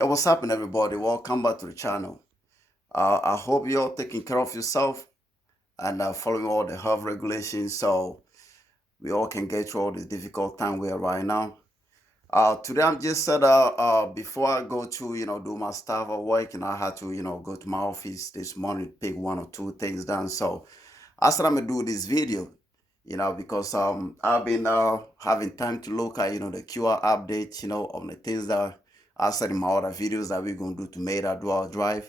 Hey, what's happening, everybody? Welcome back to the channel. I hope you're taking care of yourself and following all the health regulations so we all can get through all this difficult time we are right now. Today I'm just said before I go to do my stuff or work, and I had to go to my office this morning to pick one or two things done. So I said I'm gonna do this video, because I've been having time to look at the QR update, on the things that I said in my other videos that we're gonna do to make that dual drive.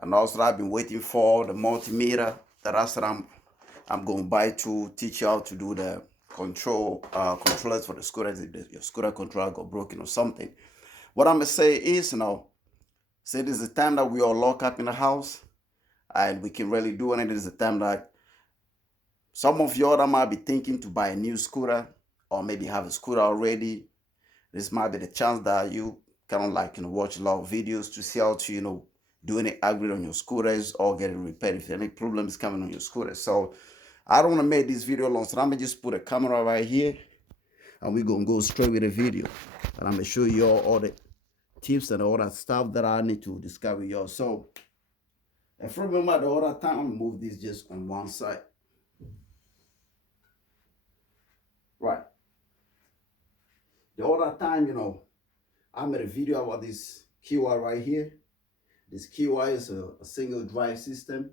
And also I've been waiting for the multimeter that I said I'm going to buy to teach you how to do the controllers for the scooter if your scooter controller got broken or something. What I'm gonna say is, say this is the time that we all lock up in the house and we can really do anything. This is the time that some of you that might be thinking to buy a new scooter or maybe have a scooter already. This might be the chance that you kind of like watch a lot of videos to see how to do any upgrade on your scooters or get it repaired if any problems coming on your scooter. So I don't want to make this video long, so I'm gonna just put a camera right here and we're gonna go straight with the video. And I'm gonna show you all the tips and all that stuff that I need to discover with you. So if you remember the other time, I'm gonna move this just on one side. Right. The other time, I made a video about this Qiewa right here. This Qiewa is a single drive system.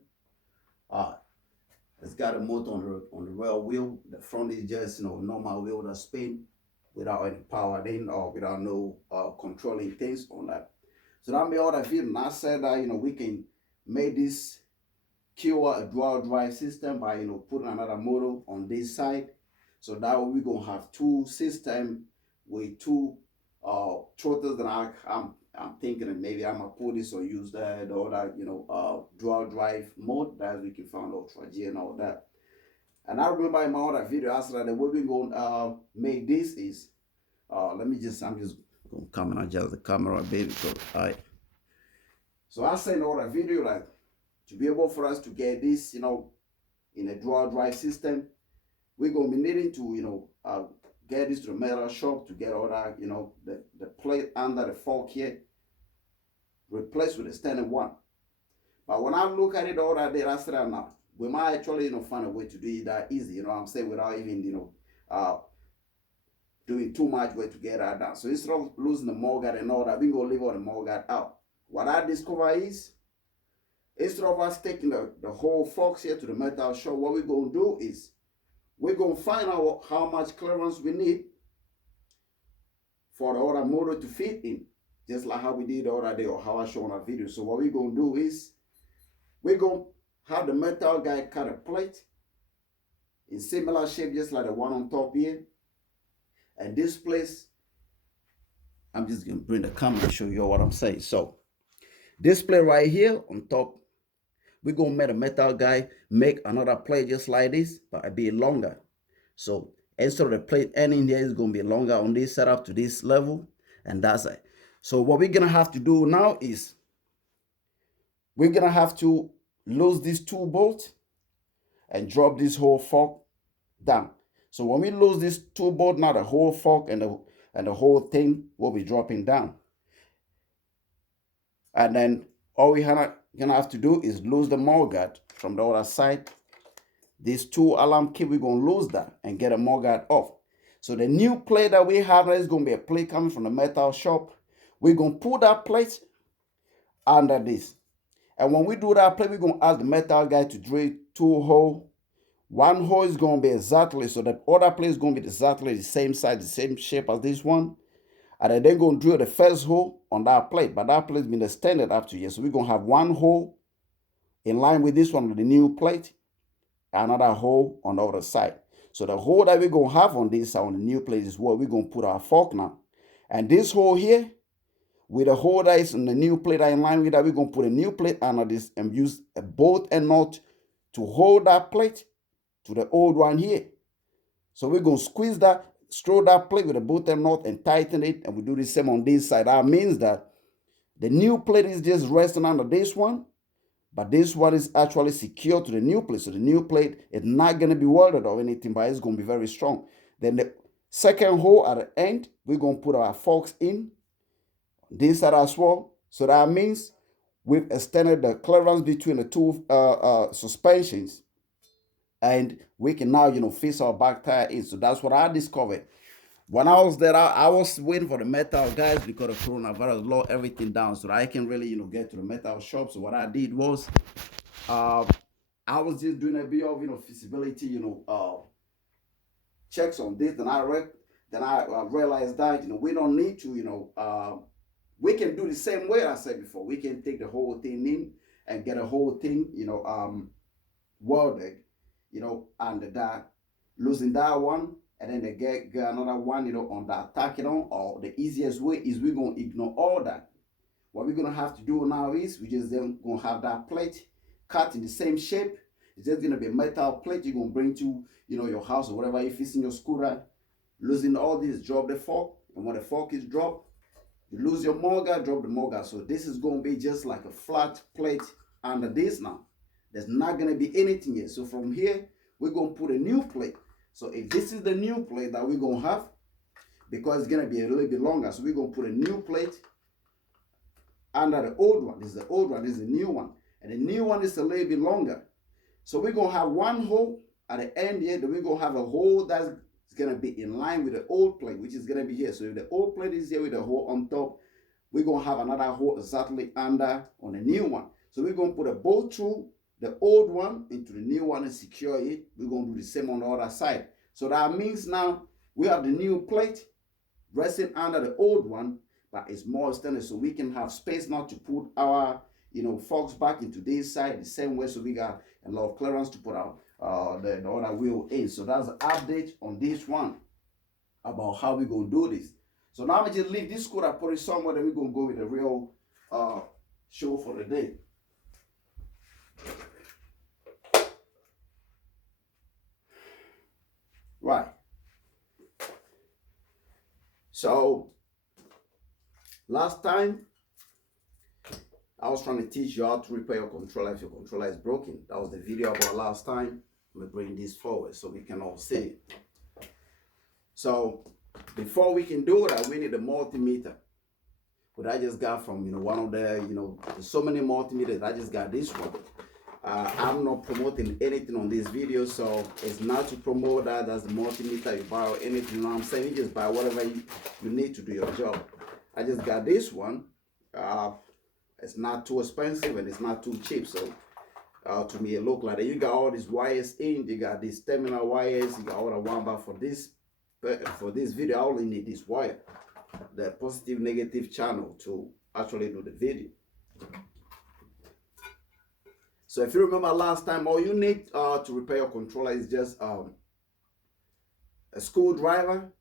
It's got a motor on the rear wheel. The front is just normal wheel that spin without any power in or without no controlling things on that. So that made all that video. And I said that we can make this Qiewa a dual drive system by putting another motor on this side. So that way we're gonna have two systems with two throttles that I'm thinking that maybe I'm gonna put this or use the other dual drive mode that we can find Ultra G and all that. And I remember in my other video I said that the way we're gonna make this is I'm just gonna come and adjust the camera a bit because so I said in other video that to be able for us to get this in a dual drive system, we're gonna be needing to get this to the metal shop to get all that the plate under the fork here replaced with a standard one. But when I look at it all that day, I said now we might actually find a way to do it that easy, what I'm saying, without even doing too much work to get that done. So instead of losing the mudguard and all that, we're gonna leave all the mudguard out. What I discover is instead of us taking the whole forks here to the metal shop, what we're gonna do is we're going to find out how much clearance we need for the other motor to fit in, just like how we did the other day or how I showed on our video. So what we're going to do is we're going to have the metal guy cut a plate in similar shape, just like the one on top here. And this place, I'm just going to bring the camera and show you what I'm saying. So this plate right here on top, we're going to make a metal guy make another plate just like this, but a bit longer. So instead of the plate ending there, it's going to be longer on this setup to this level, and that's it. So what we're going to have to do now is we're going to have to lose these two bolts and drop this whole fork down. So when we lose this two bolt, now the whole fork and the whole thing will be dropping down. And then all we gonna have to do is lose the mudguard from the other side. These two alarm key, we're gonna lose that and get a mudguard off. So the new plate that we have is gonna be a plate coming from the metal shop. We're gonna put that plate under this. And when we do that plate, we're gonna ask the metal guy to drill two holes. One hole is gonna be exactly, so the other plate is gonna be exactly the same size, the same shape as this one. And then they're going to drill the first hole on that plate, but that plate's been extended up to here. So we're going to have one hole in line with this one, with the new plate, another hole on the other side. So the hole that we're going to have on this side, on the new plate, is where we're going to put our fork now. And this hole here, with the hole that is on the new plate that in line with that, we're going to put a new plate under this and use a bolt and nut to hold that plate to the old one here. So we're going to squeeze that, screw that plate with a bolt and nut and tighten it, and we do the same on this side. That means that the new plate is just resting under this one, but this one is actually secure to the new plate. So the new plate is not going to be welded or anything, but it's going to be very strong. Then the second hole at the end, we're going to put our forks in this side as well. So that means we've extended the clearance between the two suspensions, and we can now, fix our back tire in. So that's what I discovered. When I was there, I was waiting for the metal guys because of coronavirus locked everything down, so that I can really, get to the metal shop. So what I did was, uh, I was just doing a bit of, feasibility, checks on this. Then I realized that, we don't need to, we can do the same way I said before. We can take the whole thing in and get a whole thing, welded, and that, losing that one, and then they get another one, on that, tack it on. Or the easiest way is we're gonna ignore all that. What we're gonna have to do now is we just then gonna have that plate cut in the same shape. It's just gonna be a metal plate you're gonna bring to, your house or whatever you're fixing your scooter. Losing all this, drop the fork, and when the fork is dropped, you lose your mogger, drop the mogger. So this is gonna be just like a flat plate under this now. There's not gonna be anything here. So from here, we're gonna put a new plate. So if this is the new plate that we're gonna have, because it's gonna be a little bit longer, so we're gonna put a new plate under the old one. This is the old one, this is the new one. And the new one is a little bit longer. So we're gonna have one hole at the end here, then we're gonna have a hole that's gonna be in line with the old plate, which is gonna be here. So if the old plate is here with the hole on top, we're gonna have another hole exactly under on the new one. So we're gonna put a bolt through the old one into the new one and secure it. We're gonna do the same on the other side. So that means now we have the new plate resting under the old one, but it's more extended, so we can have space now to put our, forks back into this side the same way. So we got a lot of clearance to put out the other wheel in. So that's an update on this one about how we gonna do this. So now I just leave this scooter, put it somewhere, then we're gonna go with the real show for the day. Right. So last time I was trying to teach you how to repair your controller if your controller is broken. That was the video about last time. Let me bring this forward so we can all see it. So before we can do that, we need a multimeter. What I just got from, one of the, there's so many multimeters. I just got this one. I'm not promoting anything on this video, so it's not to promote that. That's the multimeter. You buy or anything, I'm saying? You just buy whatever you need to do your job. I just got this one. It's not too expensive and it's not too cheap. So to me, it look like that. You got all these wires in. You got these terminal wires. You got all the one, but for this video, I only need this wire, the positive negative channel, to actually do the video. So if you remember last time, all you need to repair your controller is just a screwdriver.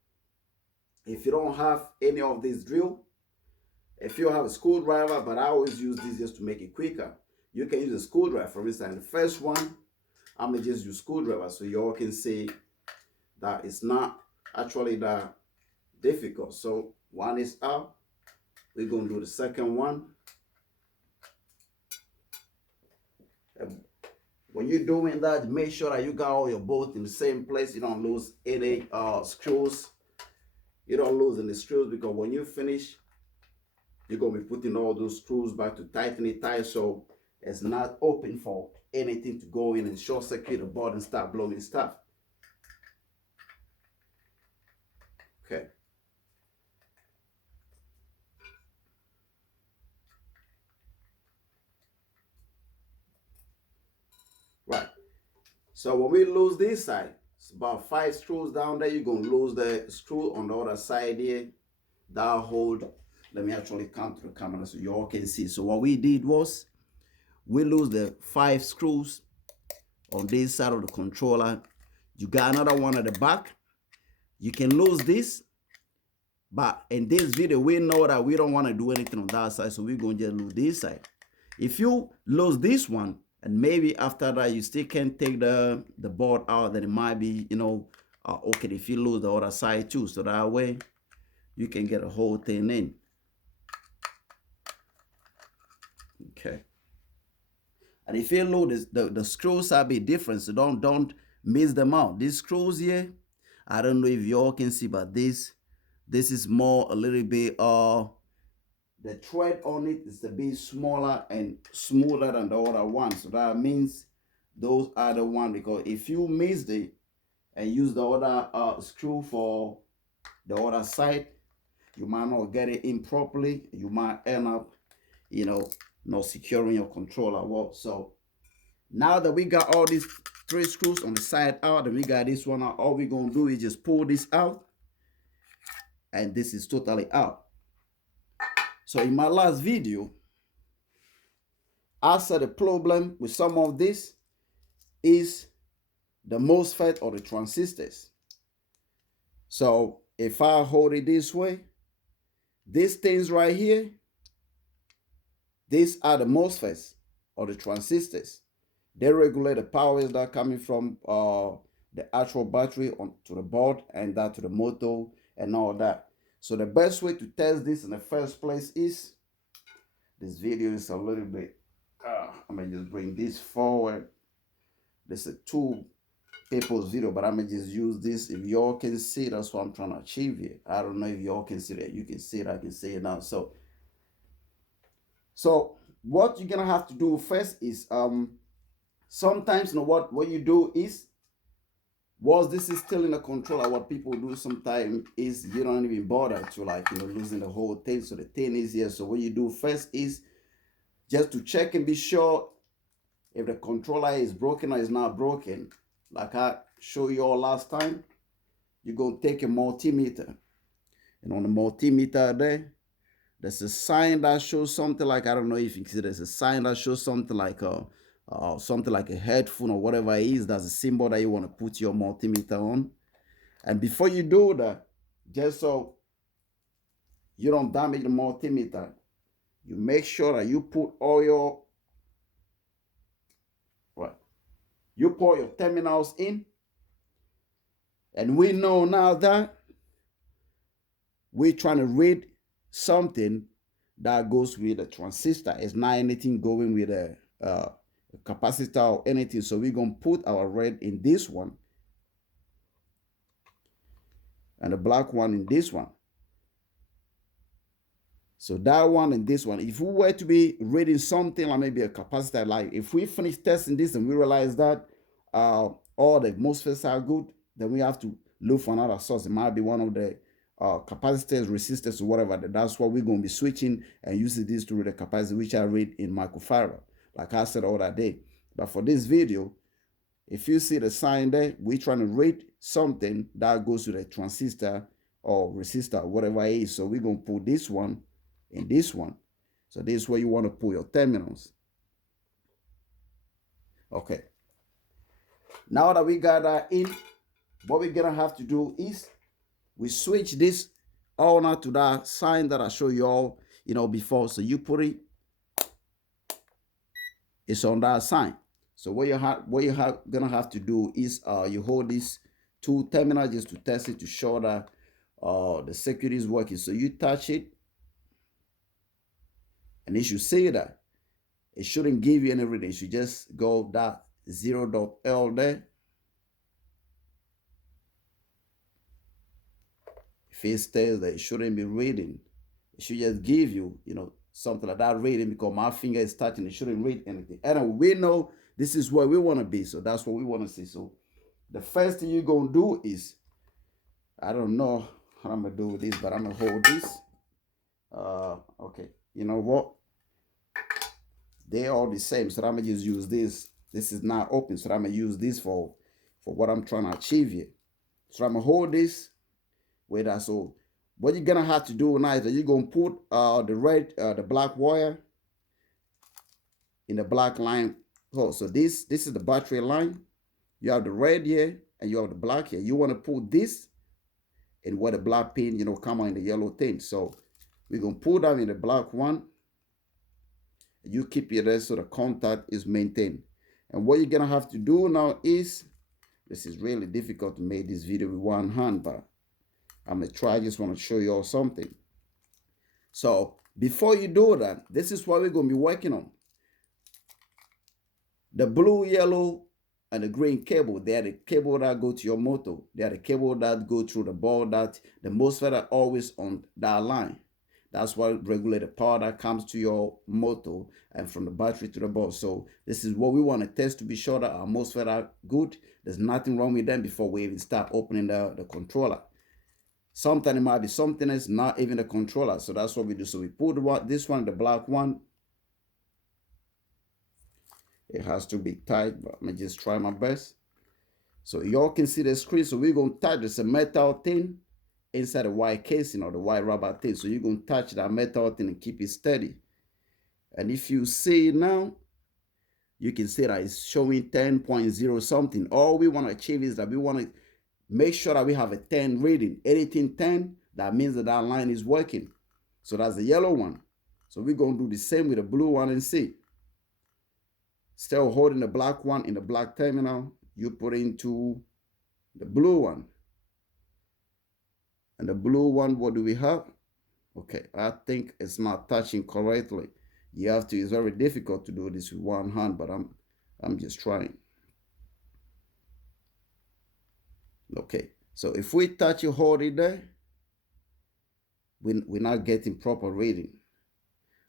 If you don't have any of this drill, if you have a screwdriver, but I always use this just to make it quicker, you can use a screwdriver. For instance, the first one, I'm gonna just use screwdriver so you all can see that it's not actually that difficult. So one is out. We're gonna do the second one. When you're doing that, make sure that you got all your bolts in the same place. You don't lose any screws. You don't lose any screws, because when you finish, you're gonna be putting all those screws back to tighten it tight, so it's not open for anything to go in and short circuit the board and start blowing stuff. Okay. Right. So when we lose this side, it's about 5 screws down there. You're gonna lose the screw on the other side here. That hold. Let me actually come to the camera so you all can see. So what we did was we lose the 5 screws on this side of the controller. You got another one at the back. You can lose this, but in this video we know that we don't want to do anything on that side, so we're going to just lose this side. If you lose this one and maybe after that you still can't take the board out, then it might be, okay if you lose the other side too, so that way you can get a whole thing in. Okay. And if you lose the screws are a bit different, so don't miss them out. These screws here, I don't know if you all can see, but this is more a little bit the thread on it is a bit smaller and smoother than the other one. So that means those are the one, because if you miss it and use the other screw for the other side, you might not get it in properly. You might end up, not securing your controller well. So now that we got all these 3 screws on the side out and we got this one out, all we're gonna do is just pull this out, and this is totally out. So in my last video, I said the problem with some of this is the MOSFET or the transistors. So if I hold it this way, these things right here, these are the MOSFETs or the transistors. They regulate the powers that are coming from the actual battery onto the board and that to the motor and all that. So the best way to test this in the first place is, this video is a little bit, I'm gonna just bring this forward. This is a 2 people's video, but I'm gonna just use this. If y'all can see, that's what I'm trying to achieve here. I don't know if y'all can see that. You can see it, I can see it now. So what you're gonna have to do first is sometimes what you do is, whilst this is still in the controller, what people do sometimes is you don't even bother to losing the whole thing. So the thing is here. So what you do first is just to check and be sure if the controller is broken or is not broken. Like I showed you all last time, you're going to take a multimeter. And on the multimeter there's a sign that shows something like, I don't know if you can see, there's a sign that shows something like a headphone or whatever it is. That's a symbol that you want to put your multimeter on. And before you do that, just so you don't damage the multimeter, you make sure that you put all your terminals in. And we know now that we're trying to read something that goes with a transistor. It's not anything going with a capacitor or anything. So we're going to put our red in this one and the black one in this one. So that one and this one, if we were to be reading something like maybe a capacitor, like if we finish testing this and we realize that all the MOSFETs are good, then we have to look for another source. It might be one of the capacitors, resistors, or whatever. That's what we're going to be switching and using this to read the capacitor, which I read in microfarad, like I said all that day. But for this video, if you see the sign there, we're trying to read something that goes to the transistor or resistor, whatever it is. So we're going to put this one in this one. So this is where you want to put your terminals. Okay. Now that we got that in, what we're gonna have to do is we switch this on out to that sign that I showed you all, before. So you put it, it's on that sign. So what you're gonna have to do is you hold these 2 terminals just to test it, to show that the circuit is working. So you touch it, and it should say that it shouldn't give you any reading. It should just go that 0.L there. If it stays that it shouldn't be reading, it should just give you, something like that reading, because my finger is touching, it shouldn't read anything. And we know this is where we want to be, so that's what we want to see. So the first thing you're going to do is, I don't know how I'm going to do with this, but I'm going to hold this. Okay, you know what? They're all the same, so I'm going to just use this. This is not open, so I'm going to use this for what I'm trying to achieve here. So I'm going to hold this with that. So what you're going to have to do now is that you're going to put the black wire in the black line. So this is the battery line. You have the red here and you have the black here. You want to put this in where the black pin, come on in the yellow thing. So we're going to put that in the black one. You keep it there so the contact is maintained. And what you're going to have to do now is, this is really difficult to make this video with one hand, but I'm going to try. I just want to show you all something. So before you do that, this is what we're going to be working on. The blue, yellow, and the green cable, they are the cable that go to your motor. They are the cable that go through the board, that the MOSFET are always on that line. That's what regulates the power that comes to your motor and from the battery to the board. So this is what we want to test to be sure that our MOSFET are good. There's nothing wrong with them before we even start opening the controller. Sometimes it might be something that's not even the controller. So that's what we do. So we put this one, the black one. It has to be tight, but I'm just try my best. So y'all can see the screen. So we're going to touch this metal thing inside the white casing or the white rubber thing. So you're going to touch that metal thing and keep it steady. And if you see it now, you can see that it's showing 10.0 something. All we want to achieve is that we want to make sure that we have a 10 reading. Anything 10, that means that that line is working. So that's the yellow one. So we're going to do the same with the blue one and see. Still holding the black one in the black terminal, you put into the blue one. And the blue one, what do we have? Okay, I think it's not touching correctly. You have to, it's very difficult to do this with one hand, but I'm just trying. Okay, so if we touch it, hold it there, we're not getting proper reading.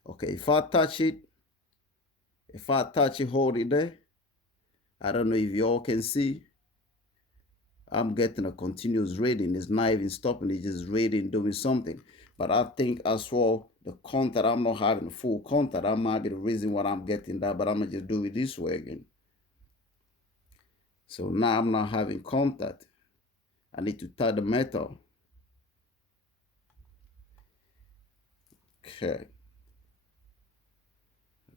Okay, if I touch it, hold it there, I don't know if you all can see, I'm getting a continuous reading. It's not even stopping, it's just reading, doing something. But I think as well, the contact, I'm not having a full contact. That might be the reason why I'm getting that, but I'm gonna just do it this way again. So now I'm not having contact. I need to touch the metal. Okay.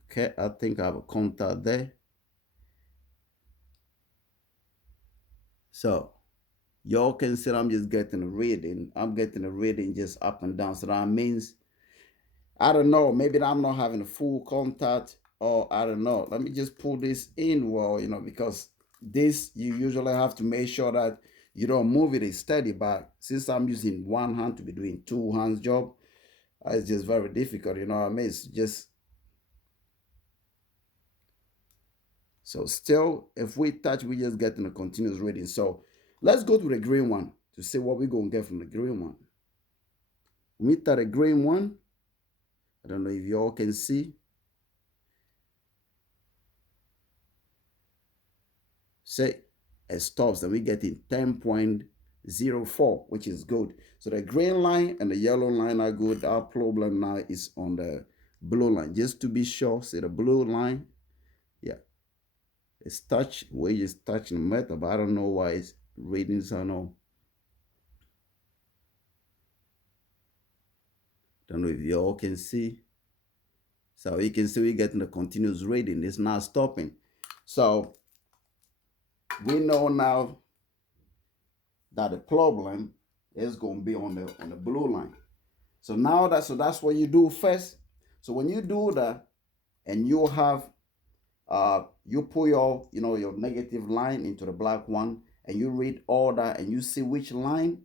Okay, I think I have a contact there. So y'all can see I'm just getting a reading. I'm getting a reading just up and down. So that means, I don't know, maybe I'm not having a full contact, or I don't know. Let me just pull this in, well, you know, because this, you usually have to make sure that you don't move it steady, but since I'm using one hand to be doing two hands job, it's just very difficult, you know what I mean? It's just, so still, if we touch, we just getting a continuous reading. So let's go to the green one to see what we're going to get from the green one. We touch the green one. I don't know if you all can see. Say it stops and we're getting 10.04, which is good. So the green line and the yellow line are good. Our problem now is on the blue line. Just to be sure, see the blue line, yeah, it's touch, we're just touching the metal, but I don't know why it's readings are no. Don't know if you all can see. So you can see we're getting a continuous reading. It's not stopping. So we know now that the problem is going to be on the blue line. So now that's what you do first. So when you do that, and you have you put your your negative line into the black one, and you read all that, and you see which line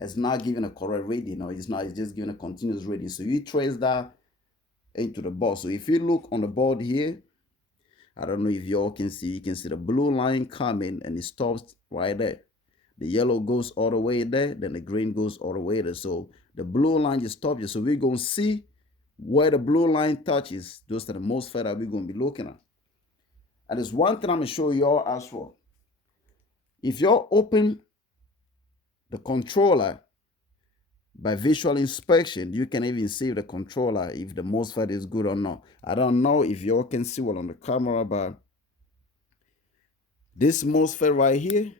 is not giving a correct reading, or it's not, it's just giving a continuous reading. So you trace that into the board. So if you look on the board here, I don't know if you all can see, you can see the blue line coming and it stops right there. The yellow goes all the way there, then the green goes all the way there. So the blue line just stops you. So we're going to see where the blue line touches. Those are the MOSFET that we're going to be looking at. And there's one thing I'm going to show you all as well. If you open the controller by visual inspection, you can even see the controller, if the MOSFET is good or not. I don't know if you all can see well on the camera, but this MOSFET right here,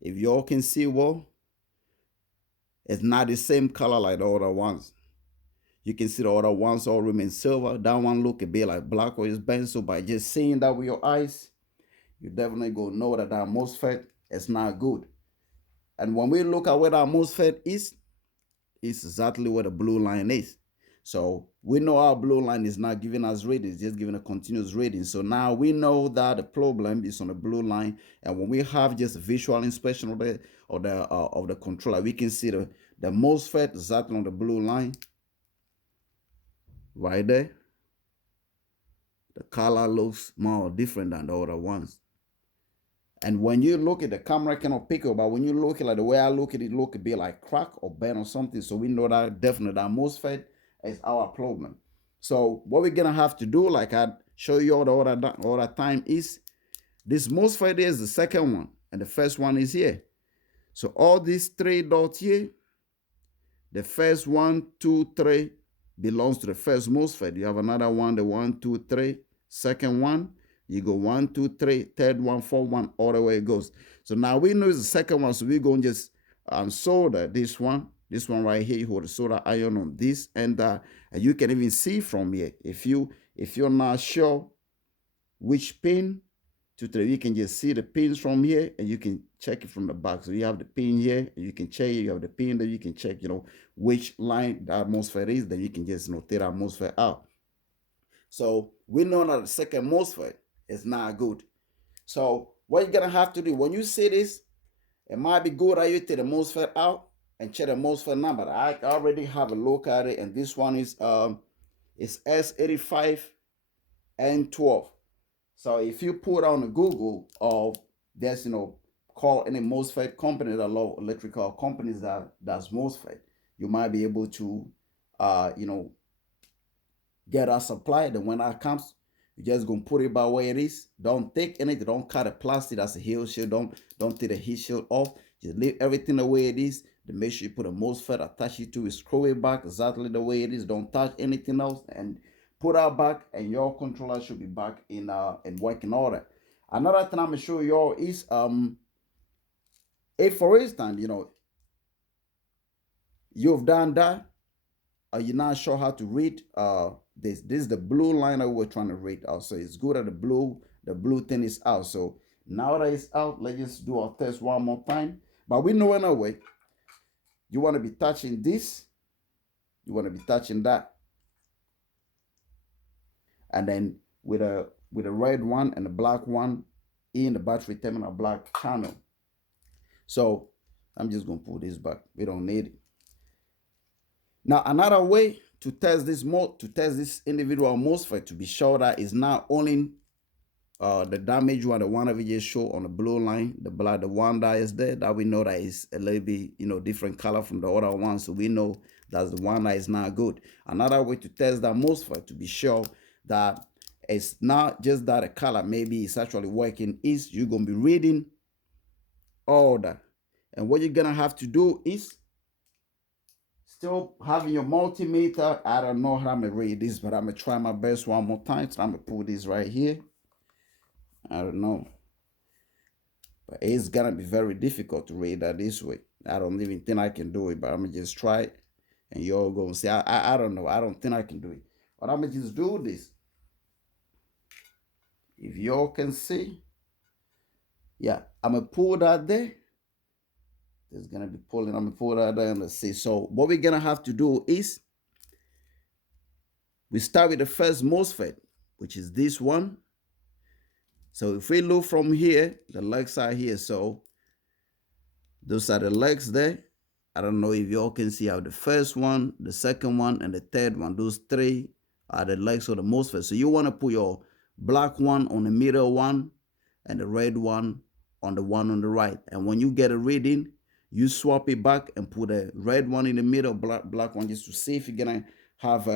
if you all can see well, it's not the same color like the other ones. You can see the other ones all remain silver. That one look a bit like black or it's bent. So by just seeing that with your eyes, you definitely gonna know that that MOSFET is not good. And when we look at where that MOSFET is, it's exactly where the blue line is. So we know our blue line is not giving us reading, it's just giving a continuous reading. So now we know that the problem is on the blue line. And when we have just a visual inspection of the controller, we can see the MOSFET exactly on the blue line right there. The color looks more different than the other ones. And when you look at the camera, cannot pick up, but when you look at it, like the way I look at it, look a bit like crack or bent or something. So we know that definitely that MOSFET is our problem. So what we're gonna have to do, like I show you all the time, is this MOSFET is the second one, and the first one is here. So all these three dots here, the first 1, 2, 3 belongs to the first MOSFET. You have another one, the 1, 2, 3, second one. You go 1, 2, 3, third one, fourth one, all the way it goes. So now we know it's the second one, so we're going to just solder this one right here. You hold the solder iron on this, and you can even see from here. If you're not sure which pin to 3, you can just see the pins from here, and you can check it from the back. So you have the pin here, and you can check it. You have the pin that you can check, which line that MOSFET is. Then you can just take that MOSFET out. So we know that the second MOSFET is not good. So what you're gonna have to do when you see this, it might be good that you take the MOSFET out and check the MOSFET number. I already have a look at it, and this one is S85N12. So if you put on Google, or there's call any MOSFET company, that low electrical companies that does MOSFET, you might be able to get our supply. Then when that comes, you just gonna put it by where it is. Don't take anything, don't cut the plastic, that's a heat shield. Don't take the heat shield off. Just leave everything the way it is. Then make sure you put a MOSFET, attach it to it, screw it back exactly the way it is. Don't touch anything else, and put that back, and your controller should be back in working order. Another thing I'm gonna show y'all is if for instance you've done that, or you're not sure how to read this is the blue line that we're trying to read out. So it's good that the blue thing is out. So now that it's out, let's just do our test one more time. But we know anyway, you want to be touching this, you want to be touching that, and then with a red one and the black one in the battery terminal black channel. So I'm just gonna pull this back. We don't need it. Now another way to test this individual MOSFET to be sure that it's not only the damaged one, the one that we just showed on the blue line, the one that is there, that we know that is a little bit different color from the other one, so we know that's the one that is not good. Another way to test that MOSFET to be sure that it's not just that the color, maybe it's actually working, is you're gonna be reading all that. And what you're gonna have to do is still having your multimeter. I don't know how I'm gonna read this, but I'm gonna try my best one more time. So I'm gonna put this right here. I don't know, but it's gonna be very difficult to read that this way. I don't even think I can do it, but I'm gonna just try it, and you're gonna say I don't know, I don't think I can do it, but I'm gonna just do this. If y'all can see, yeah, I'm gonna pull that there. It's gonna be pulling. I'm gonna pull that there, and let's see. So what we're gonna have to do is we start with the first MOSFET, which is this one. So if we look from here, the legs are here. So those are the legs there. I don't know if y'all can see how the first one, the second one, and the third one, those three are the legs of the MOSFET. So you want to put your black one on the middle one, and the red one on the one on the right. And when you get a reading, you swap it back and put a red one in the middle, black one, just to see if you're gonna have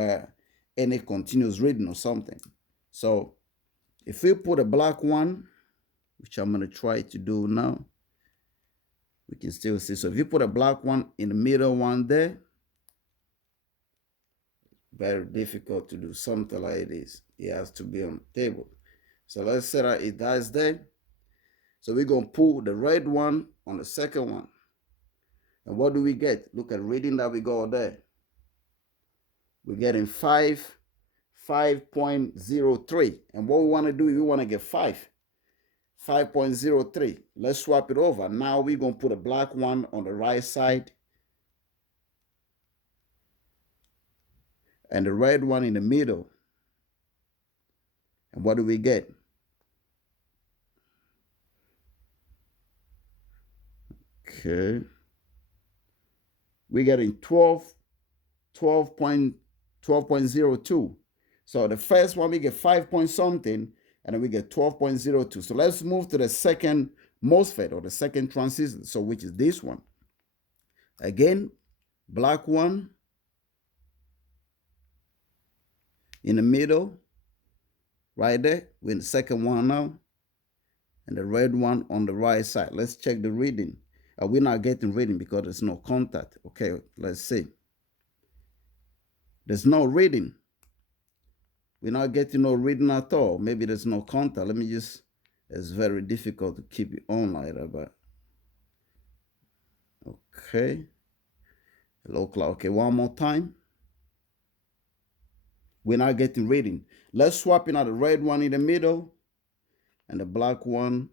any continuous reading or something. So if we put a black one, which I'm gonna try to do now, we can still see. So if you put a black one in the middle one there, very difficult to do something like this. It has to be on the table. So let's say that it does there. So we're gonna pull the red one on the second one. And what do we get? Look at reading that we got there. We're getting 5.03. And what we want to do, we want to get 5.03. Let's swap it over. Now we're going to put a black one on the right side and the red one in the middle. And what do we get? Okay. We're getting 12.02. So the first one we get 5 point something, and then we get 12.02. So let's move to the second MOSFET, or the second transistor, so which is this one. Again, black one in the middle, right there. We're in the second one now. And the red one on the right side. Let's check the reading. We're not getting reading because there's no contact. Okay, let's see. There's no reading. We're not getting no reading at all. Maybe there's no contact. Let me just, it's very difficult to keep it on like that, but okay. Hello, clock. Okay, one more time. We're not getting reading. Let's swap in out the red one in the middle and the black one.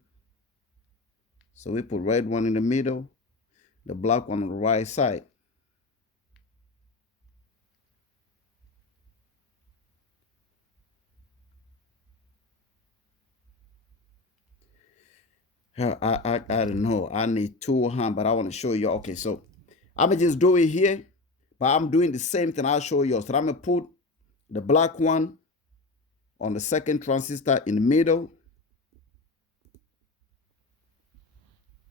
So we put red one in the middle, the black one on the right side. I don't know. I need two hands, but I want to show you. Okay, so I'm gonna just do it here, but I'm doing the same thing. I'll show you. So I'm gonna put the black one on the second transistor in the middle,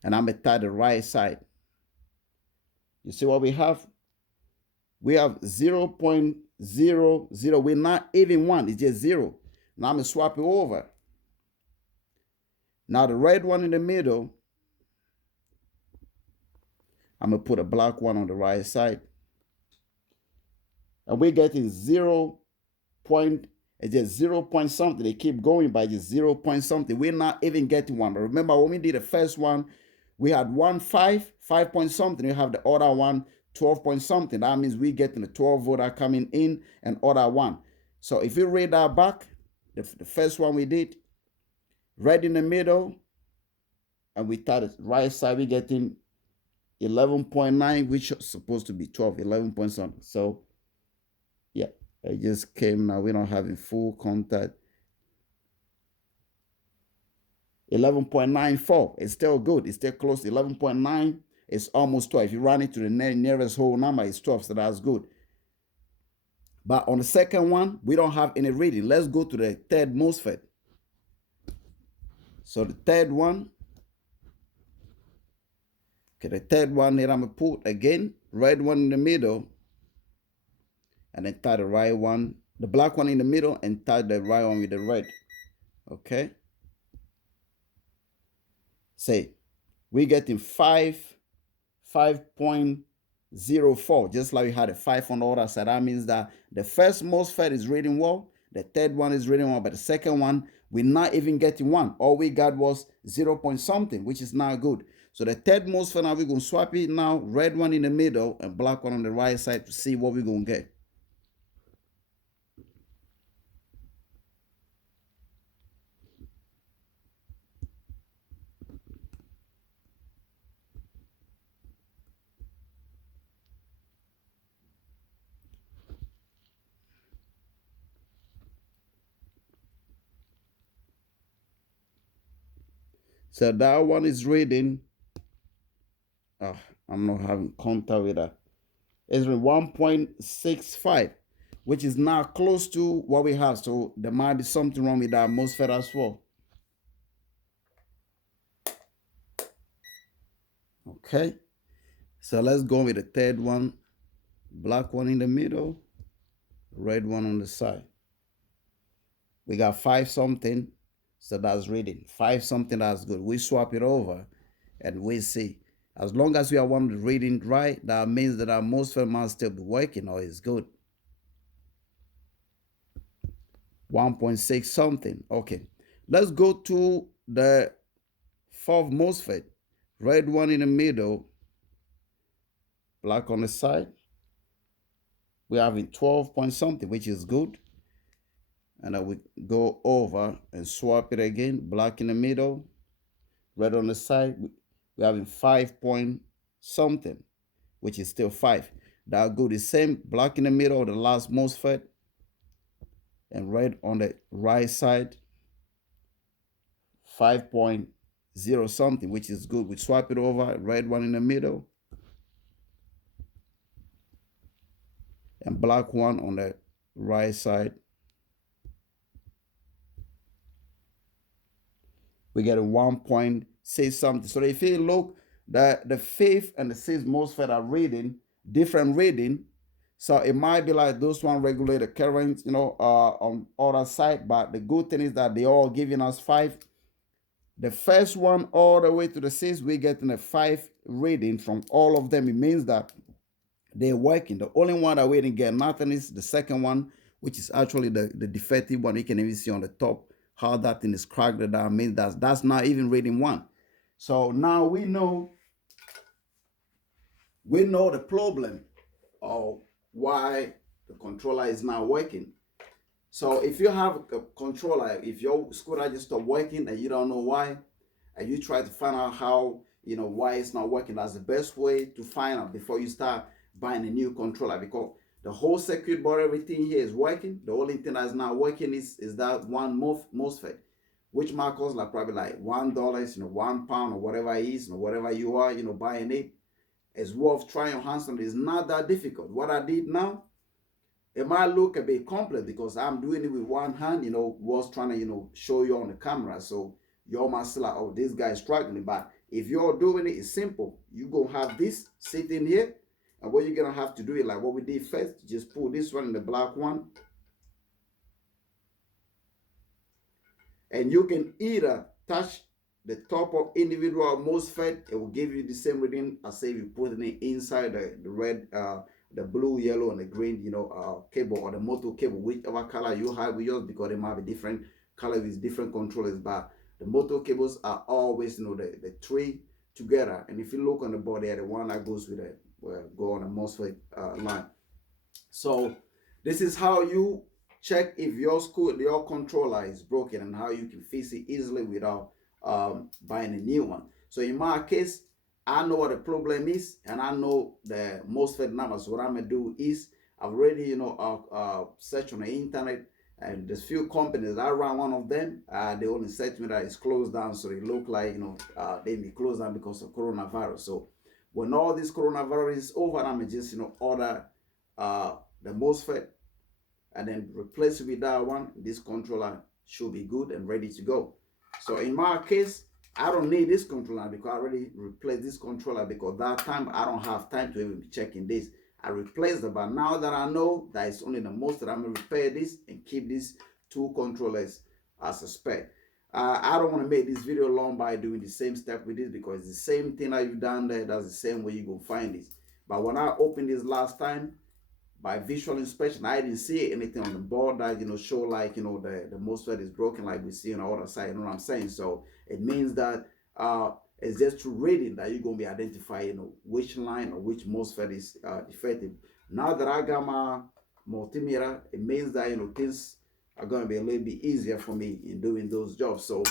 and I'm gonna tie the right side. You see what we have? We have 0.00. We're not even one. It's just zero. Now I'm gonna swap it over. Now the red one in the middle, I'm gonna put a black one on the right side. And we're getting 0. It's just 0 point something. They keep going by just 0 point something. We're not even getting one. But remember when we did the first one, we had 5 point something. We have the other one 12 point something. That means we're getting the 12 volt coming in and other one. So if you read that back, the first one we did, red in the middle, and we thought the right side, we're getting 11.9, which is supposed to be 12, 11 point something. So yeah, it just came now. We're not having full contact. 11.94. It's still good. It's still close to 11.9. It's almost 12. If you run it to the nearest whole number, it's 12. So that's good. But on the second one, we don't have any reading. Let's go to the third MOSFET. So the third one. Okay, the third one here I'm going to put again, red one in the middle. And then tie the right one, the black one in the middle, and tie the right one with the red. Okay. Say, we're getting 5.04, just like we had a 5 on the other side. That means that the first MOSFET is reading well, the third one is reading well, but the second one, we're not even getting one. All we got was 0 point something, which is not good. So the third MOSFET, now we're going to swap it now, red one in the middle and black one on the right side to see what we're going to get. So that one is reading. I'm not having contact with that. It's 1.65, which is now close to what we have. So there might be something wrong with that MOSFET as well. Okay. So let's go with the third one. Black one in the middle, red one on the side. We got 5 something. So that's reading. 5 something, that's good. We swap it over and we see. As long as we are one reading right, that means that our MOSFET must still be working or is good. 1.6 something. Okay. Let's go to the fourth MOSFET. Red one in the middle, black on the side. We're having 12 point something, which is good. And then we go over and swap it again. Black in the middle, red on the side. We're having 5 point something, which is still 5. That good. The same black in the middle of the last MOSFET and red on the right side. 5.0 something, which is good. We swap it over, red one in the middle and black one on the right side. We get a 1.6 something. So if you look, the fifth and the sixth MOSFET are reading different reading. So it might be like those one regulate the current, on other side. But the good thing is that they all giving us 5. The first one all the way to the 6, we're getting a 5 reading from all of them. It means that they're working. The only one that we didn't get nothing is the second one, which is actually the defective one. You can even see on the top how that thing is cracked. That means that's not even reading 1. So now we know the problem of why the controller is not working. So if you have a controller, if your scooter just stopped working and you don't know why, and you try to find out how, why it's not working, that's the best way to find out before you start buying a new controller, because the whole circuit board, everything here is working. The only thing that's not working is that one MOSFET, which might cost like probably like $1, £1 or whatever it is, whatever you are, buying it. It's worth trying your hands on it. It's not that difficult. What I did now, it might look a bit complex because I'm doing it with one hand, was trying to, show you on the camera. So you might say like, oh, this guy is struggling. But if you're doing it, it's simple. You're going to have this sitting here. And what you're going to have to do is like what we did first, just put this one in the black one. And you can either touch the top of individual MOSFET. It will give you the same reading as if you put it inside the red, the blue, yellow, and the green, cable, or the motor cable, whichever color you have with yours, because they might be different color with different controllers. But the motor cables are always, the 3 together. And if you look on the board there, the one that goes with it will go on the MOSFET line. So this is how you check if your controller is broken and how you can fix it easily without buying a new one. So in my case, I know what the problem is and I know the MOSFET numbers. What I'm gonna do is I've already searched on the internet, and there's few companies. I run one of them. They only said to me that it's closed down, so it look like they may close down because of coronavirus. So when all this coronavirus is over, I'm gonna just order the MOSFET and then replace it with that one. This controller should be good and ready to go. So in my case, I don't need this controller because I already replaced this controller, because that time I don't have time to even be checking this. I replaced it, but now that I know that it's only the most that I'm going to repair this and keep these 2 controllers as a spare. I don't want to make this video long by doing the same step with this, because it's the same thing that you've done there. That's the same way you're going to find this. But when I opened this last time, by visual inspection, I didn't see anything on the board that show like the MOSFET is broken, like we see on the other side. You know what I'm saying? So it means that it's just through reading that you're gonna be identifying which line or which MOSFET is defective. Now that I got my multimeter, it means that things are gonna be a little bit easier for me in doing those jobs. So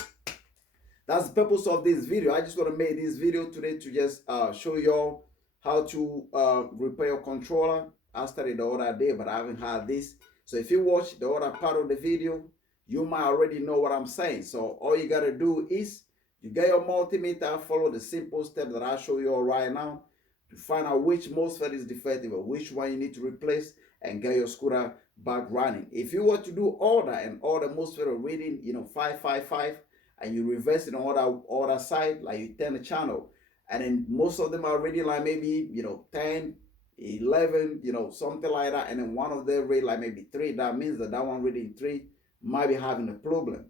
that's the purpose of this video. I just want to make this video today to just show y'all how to repair your controller. I started the other day, but I haven't had this. So if you watch the other part of the video, you might already know what I'm saying. So all you gotta do is you get your multimeter, follow the simple steps that I show you all right now to find out which MOSFET is defective or which one you need to replace, and get your scooter back running. If you were to do order and all the MOSFET are reading 555, and you reverse it on other side, like you turn the channel, and then most of them are reading like maybe 10, 11, something like that, and then one of them read like maybe 3, that means that one reading 3 might be having a problem.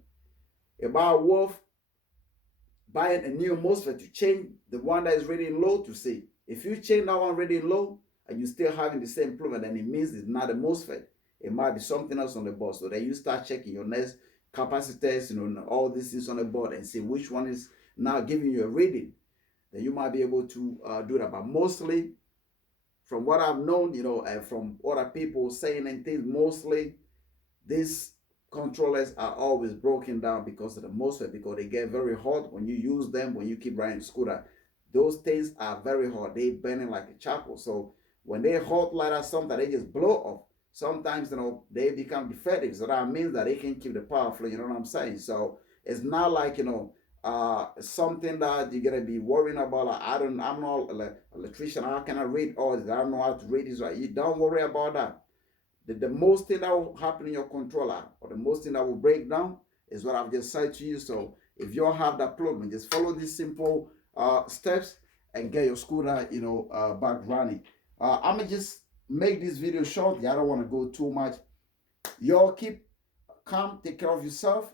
About worth buying a new MOSFET to change the one that is reading low to see. If you change that one reading low and you still having the same problem, then it means it's not a MOSFET. It might be something else on the board. So then you start checking your next capacitors, all these things on the board, and see which one is now giving you a reading. Then you might be able to do that. But mostly, from what I've known, and from other people saying and things, mostly these controllers are always broken down because of the MOSFET, because they get very hot when you use them, when you keep riding the scooter. Those things are very hot. They burning like a charcoal. So when they're hot like that, sometimes they just blow off. Sometimes, they become defective. So that means that they can keep the power flow, you know what I'm saying? So it's not like, something that you're gonna be worrying about. Like, I'm not an electrician. How can I read all this? I don't know how to read this right. You don't worry about that. The most thing that will happen in your controller, or the most thing that will break down, is what I've just said to you. So if you don't have that problem, just follow these simple steps and get your scooter, back running. I'm gonna just make this video short. I don't want to go too much. Y'all keep calm, take care of yourself,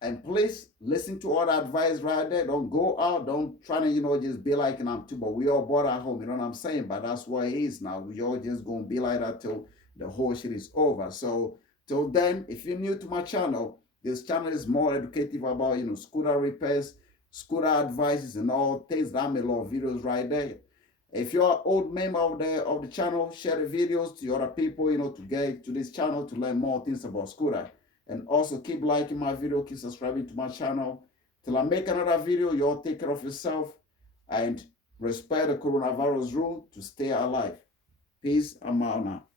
and please listen to all the advice right there. Don't go out, don't try to, just be like, and I'm too, but we all bored at home, you know what I'm saying? But that's what it is now. We all just gonna be like that till the whole shit is over. So till then, if you're new to my channel, this channel is more educative about, scooter repairs, scooter advices, and all things. I make a lot of videos right there. If you're an old member of the channel, share the videos to other people, to get to this channel to learn more things about scooter. And also keep liking my video, keep subscribing to my channel. Till I make another video, y'all take care of yourself and respect the coronavirus rule to stay alive. Peace. I'm out now.